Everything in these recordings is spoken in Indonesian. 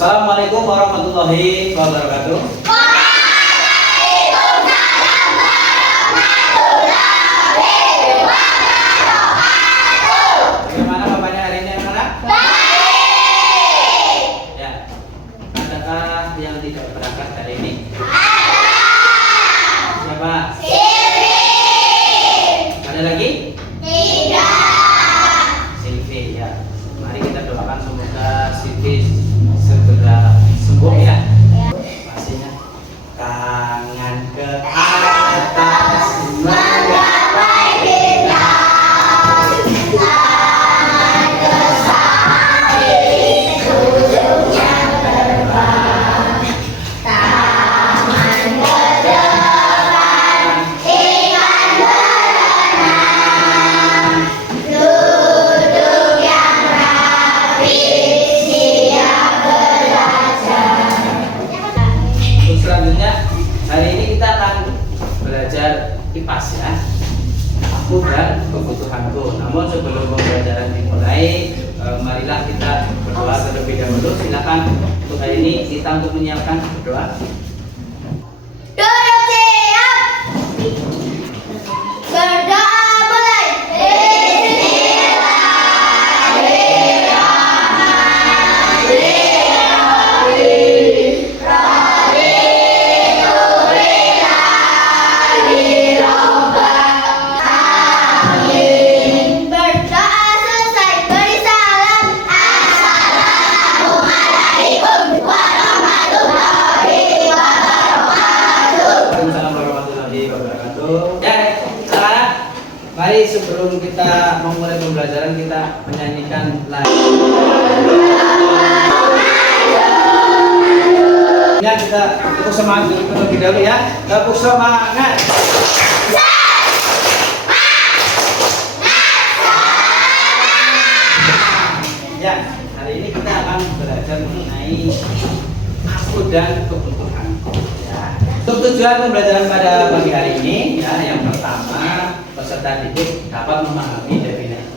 Assalamualaikum warahmatullahi wabarakatuh. Waalaikumsalam warahmatullahi wabarakatuh. Bagaimana bapaknya hari ini anak-anak? Baik. Ya. Adakah yang tidak berangkat hari ini? Ada. Siapa? Silvi. Ada lagi? Tidak. Silvi ya. Mari kita doakan semoga Silvi segera sembuh ya. Pastinya tangan ke atas Menggapai bintang, tangan ke samping, ujungnya terbang, tangan ke depan, ikan berenang, duduk yang rapi, siap belajar. Untuk selanjutnya hari ini kita akan belajar IPAS ya. Aku dan kebutuhanku. Namun sebelum pembelajaran dimulai, marilah kita berdoa terlebih dahulu. Silakan untuk hari ini kita untuk menyiapkan berdoa. Duduk siap. Berdoa mulai. Berdoa selesai, beri salam. Assalamualaikum warahmatullahi wabarakatuh. Waalaikumsalam warahmatullahi wabarakatuh. Ya, sekarang mari sebelum kita memulai pembelajaran kita menyanyikan lagu. Ya, kita tepuk semangat dulu terlebih dahulu ya. Tepuk semangat. Ya, hari ini kita akan belajar mengenai aku dan kebutuhan. Ya. Untuk tujuan pembelajaran pada pagi hari ini, ya, yang pertama peserta didik dapat memahami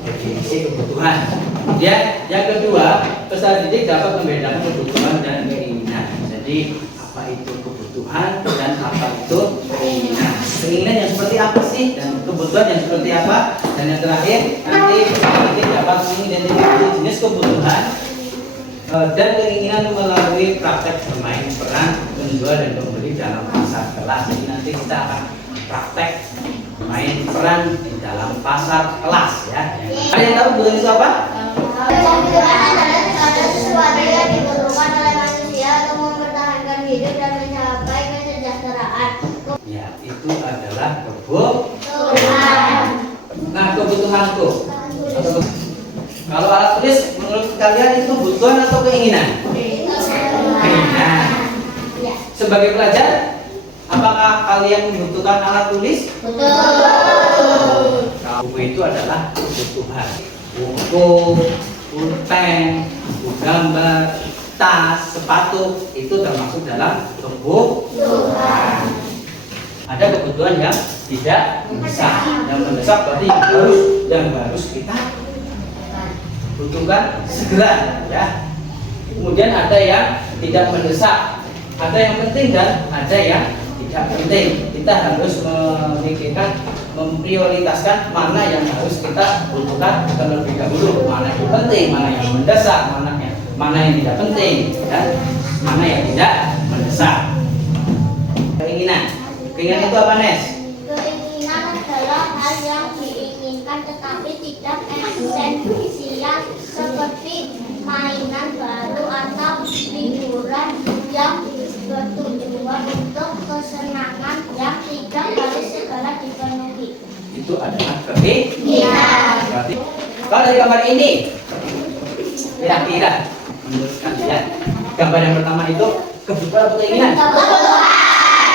definisi kebutuhan. Kemudian yang kedua, peserta didik dapat membedakan kebutuhan dan keinginan. Jadi apa itu kebutuhan dan apa itu keinginan? Keinginan yang seperti apa sih dan kebutuhan yang seperti apa? Dan yang terakhir nanti peserta didik dapat mengidentifikasi jenis kebutuhan dan keinginan melalui praktek bermain peran penjual dan pembeli dalam pasar kelas. Jadi nanti kita akan praktek bermain peran di dalam pasar kelas ya. Ada yang tahu kebutuhan itu apa? Kebutuhan adalah segala sesuatu yang diperlukan oleh manusia untuk mempertahankan hidup dan mencapai kesejahteraan. Ya, itu adalah kebutuhan. Tuhan. Nah, kebutuhanku. Kalau alat tulis menurut kalian itu kebutuhan atau keinginan? Keinginan. Ya. Sebagai pelajar, apakah kalian membutuhkan alat tulis? Betul. Buku itu adalah kebutuhan. Buku, pulpen, buku gambar, tas, sepatu itu termasuk dalam kebutuhan. Ada kebutuhan yang tidak mendesak. Yang mendesak berarti yang harus kita butuhkan segera ya. Kemudian ada yang tidak mendesak, ada yang penting dan ada yang tidak penting. Kita harus memikirkan, memprioritaskan mana yang harus kita butuhkan terlebih dahulu, mana yang penting, mana yang mendesak, mana yang tidak penting dan mana yang tidak mendesak. Keinginan itu apa, Nes? Keinginan adalah hal yang diinginkan tetapi tidak esensial seperti mainan baru atau liburan yang bertujuan untuk kesenangan yang tidak harus segera dipenuhi. Itu adalah keinginan. Iya. Berarti kalau dari gambar ini kira-kira menurut kalian gambar yang pertama itu kebutuhan atau keinginan? Kebutuhan.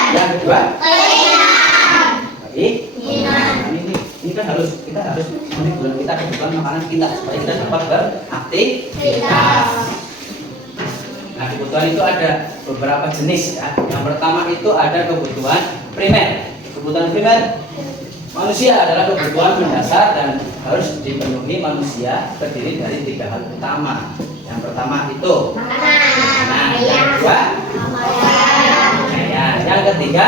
Yang kedua? Keinginan. Baik. Keinginan. Ini kan kita harus kebutuhan kita, kebutuhan makanan kita supaya kita dapat beraktivitas. Nah, kebutuhan itu ada beberapa jenis ya. Yang pertama itu ada kebutuhan primer. Kebutuhan primer manusia adalah kebutuhan mendasar dan harus dipenuhi manusia, terdiri dari 3 hal utama. Yang pertama itu Makanan. Nah, yang kedua, kepercayaan. Yang ketiga,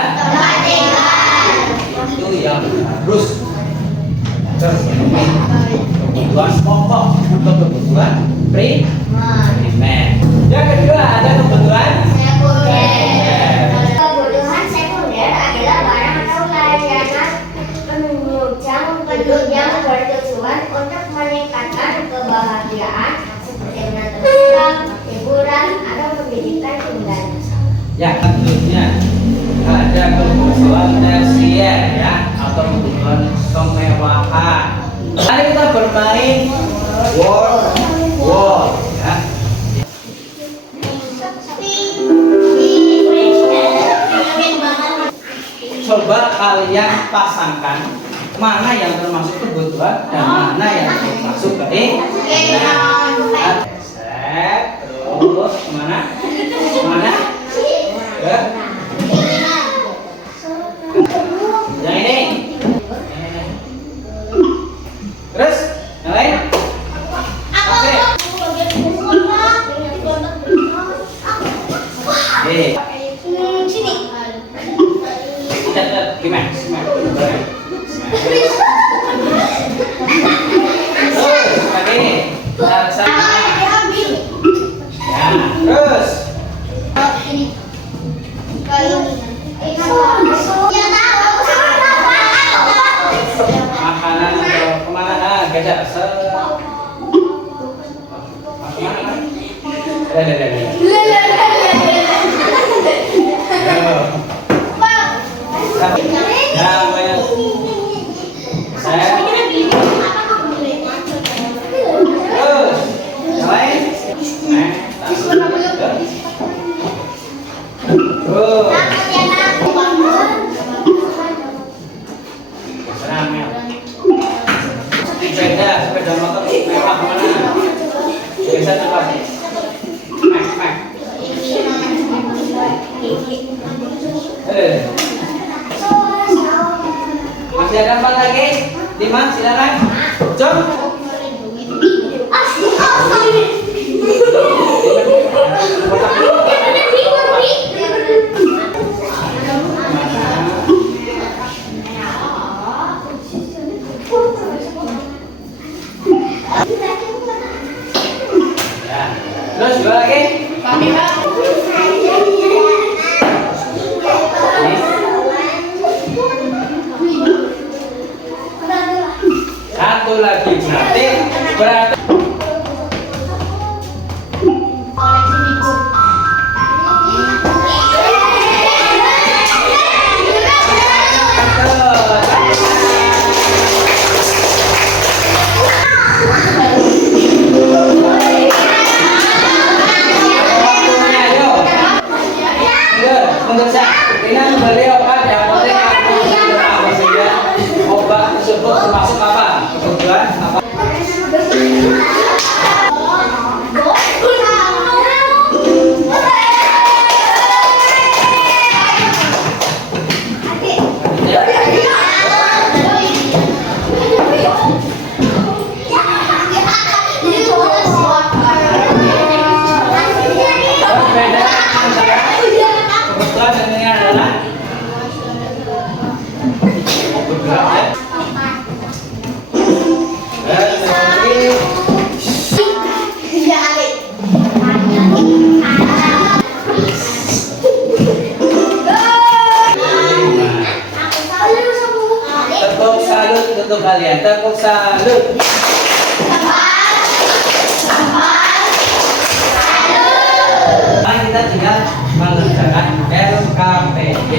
itu yang harus terpenuhi kebutuhan pokok atau kebutuhan primer. Yang kedua ada kebutuhan Kebutuhan sekunder adalah barang atau layanan penunjang bertujuan untuk meningkatkan kebahagiaan seperti menonton film, hiburan, atau pendidikan tunggal. yang selanjutnya ada kebutuhan tersier ya atau kebutuhan kemewahan. Mari kita bermain word ya. Coba kalian pasangkan mana yang termasuk kebutuhan dan mana yang termasuk keinginan. Set, terus mana? Mana? Ya. Yang ini. Terus yang lain? Oke. Sini. Gimana? Terus makanan atau kemana? Gajah sepeda motor mewah mana? Bisa cepat nih. Mek. Masih ada 4 lagi? 5, silakan. Jom. Terus dua lagi. Satu lagi berarti dengan beliau kan yang penting aku sudah apa saja obat tersebut termasuk apa kebutuhan apa. Kebutuhan dan ini adalah tepuk salut untuk kalian, tepuk salut. Mari kita tinggal mengerjakan LKPD.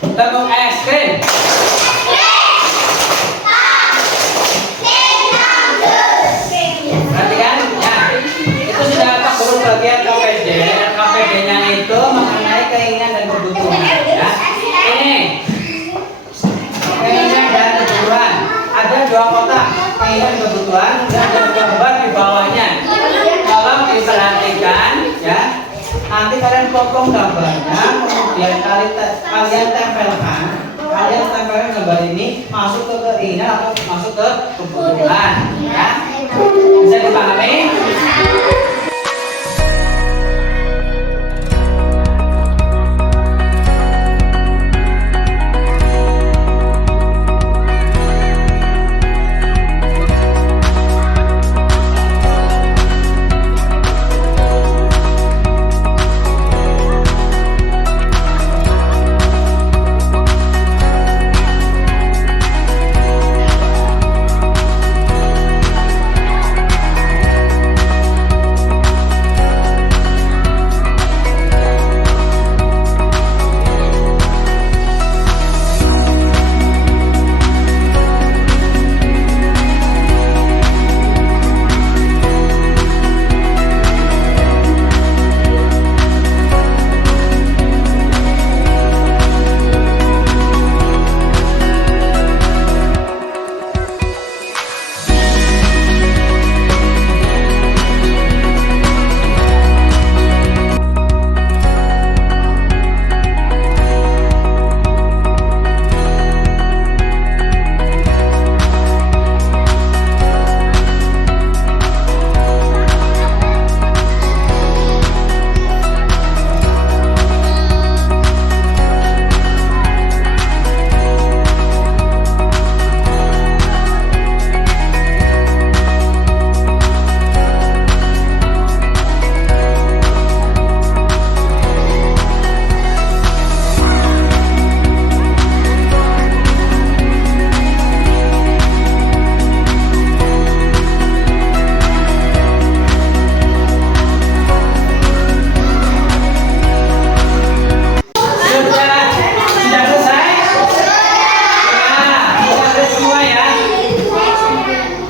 Tepung es krim. Perhatikan, ya. Itu sudah Pak Guru bagian KPD. KPD-nya itu mengenai keinginan dan kebutuhan. Ya. Ini keinginan dan kebutuhan. Ada 2 kotak keinginan dan kebutuhan dan ada gambar di bawahnya. Tolong diperhatikan, ya. Nanti kalian potong gambarnya, kemudian kalian tempelkan. Kalian tempelkan gambar ini masuk ke keinginan atau masuk ke kebutuhan, ya. Bisa dipahami?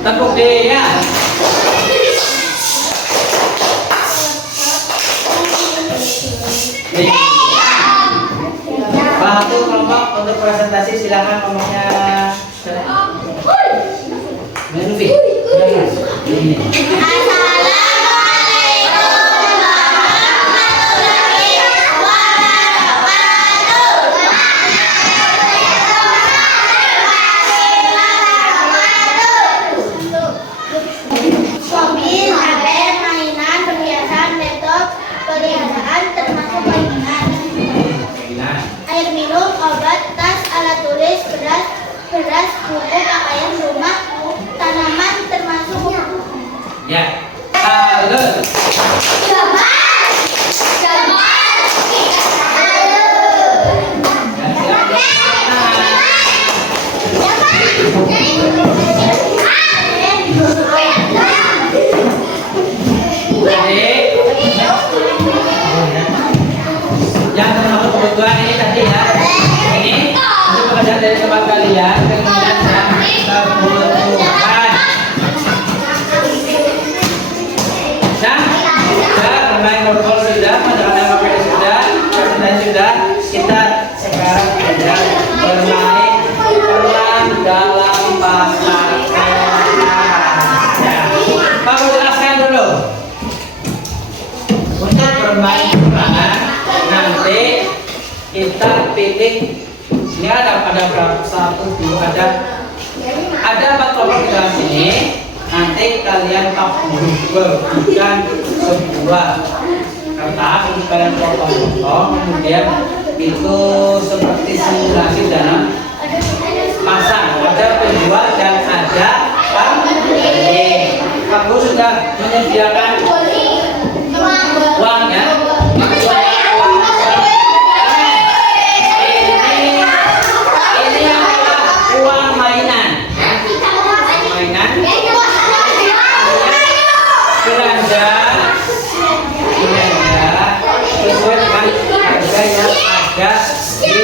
Tepuk D ya. Satu kelompok untuk presentasi, silakan kelompoknya. Menubi. Mobil, HP, mainan, perhiasan, laptop, perhiasan termasuk mainan. Air minum, obat, tas, alat tulis, beras, buku, pakaian, rumah, tanaman termasuk. Ya. Halo. Yang termasuk kebutuhan ini tadi ya. Ini untuk pekerjaan dari tempat kalian, keinginan dan kebutuhan. Nah, sudah bermain bola sudah, menjalankan KPD sudah, presentasi sudah. Kita sekarang belajar bermain peran dalam pasar. Ya, Pak jelaskan dulu. Untuk bermain peran nanti kita pilih. Ini ada berapa? 1, 2, ada 4 kelompok di dalam sini. Nanti kalian bukan sebuah kertas untuk kalian potong-potong, kemudian itu seperti simulasi dalam pasar. Ada penjual dan ada pembeli. Pak Guru sudah menyediakan uang ya. Ini adalah uang mainan. Belanja sesuai dengan harga yang ada di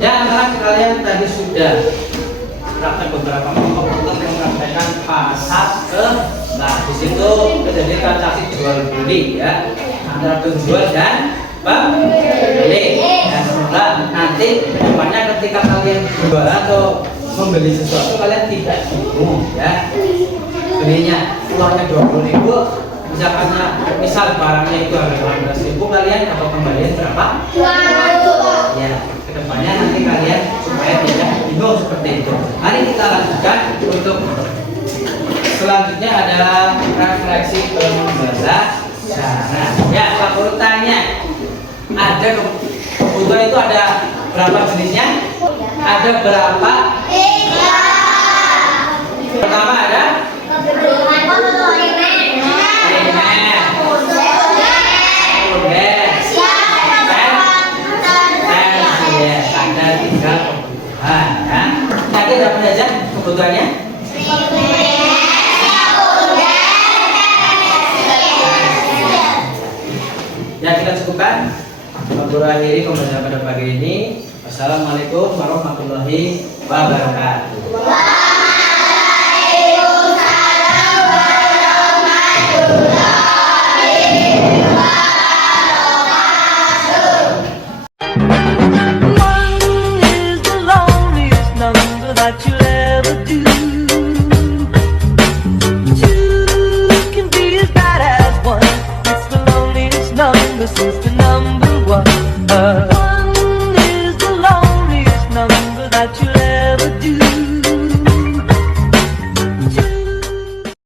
Ya, anak kalian tadi sudah praktek beberapa kelompok yang mempraktekkan pasar ke. Nah, di situ terjadi transaksi jual beli ya antara penjual dan pembeli. Dan semoga nanti kedepannya ketika kalian jual atau membeli sesuatu kalian tidak bingung ya. Belinya keluarnya 20.000, misal barangnya itu harga 18.000, kalian dapat kembalian berapa? Ya, kedepannya nanti kalian supaya tidak bingung seperti itu. Mari kita lanjutkan untuk selanjutnya adalah refleksi pembelajaran. Ya, Pak Guru tanya, ada kebutuhan itu ada berapa jenisnya? Ada berapa? Pertama ada ada 3 kebutuhan ya. Nanti ada apa saja kebutuhannya? Ya, kita cukupkan. Guru akhiri pembelajaran pada pagi ini. Wassalamualaikum warahmatullahi wabarakatuh. That you'll ever do. Two can be as bad as one. It's the loneliest number since the number one. One is the loneliest number that you'll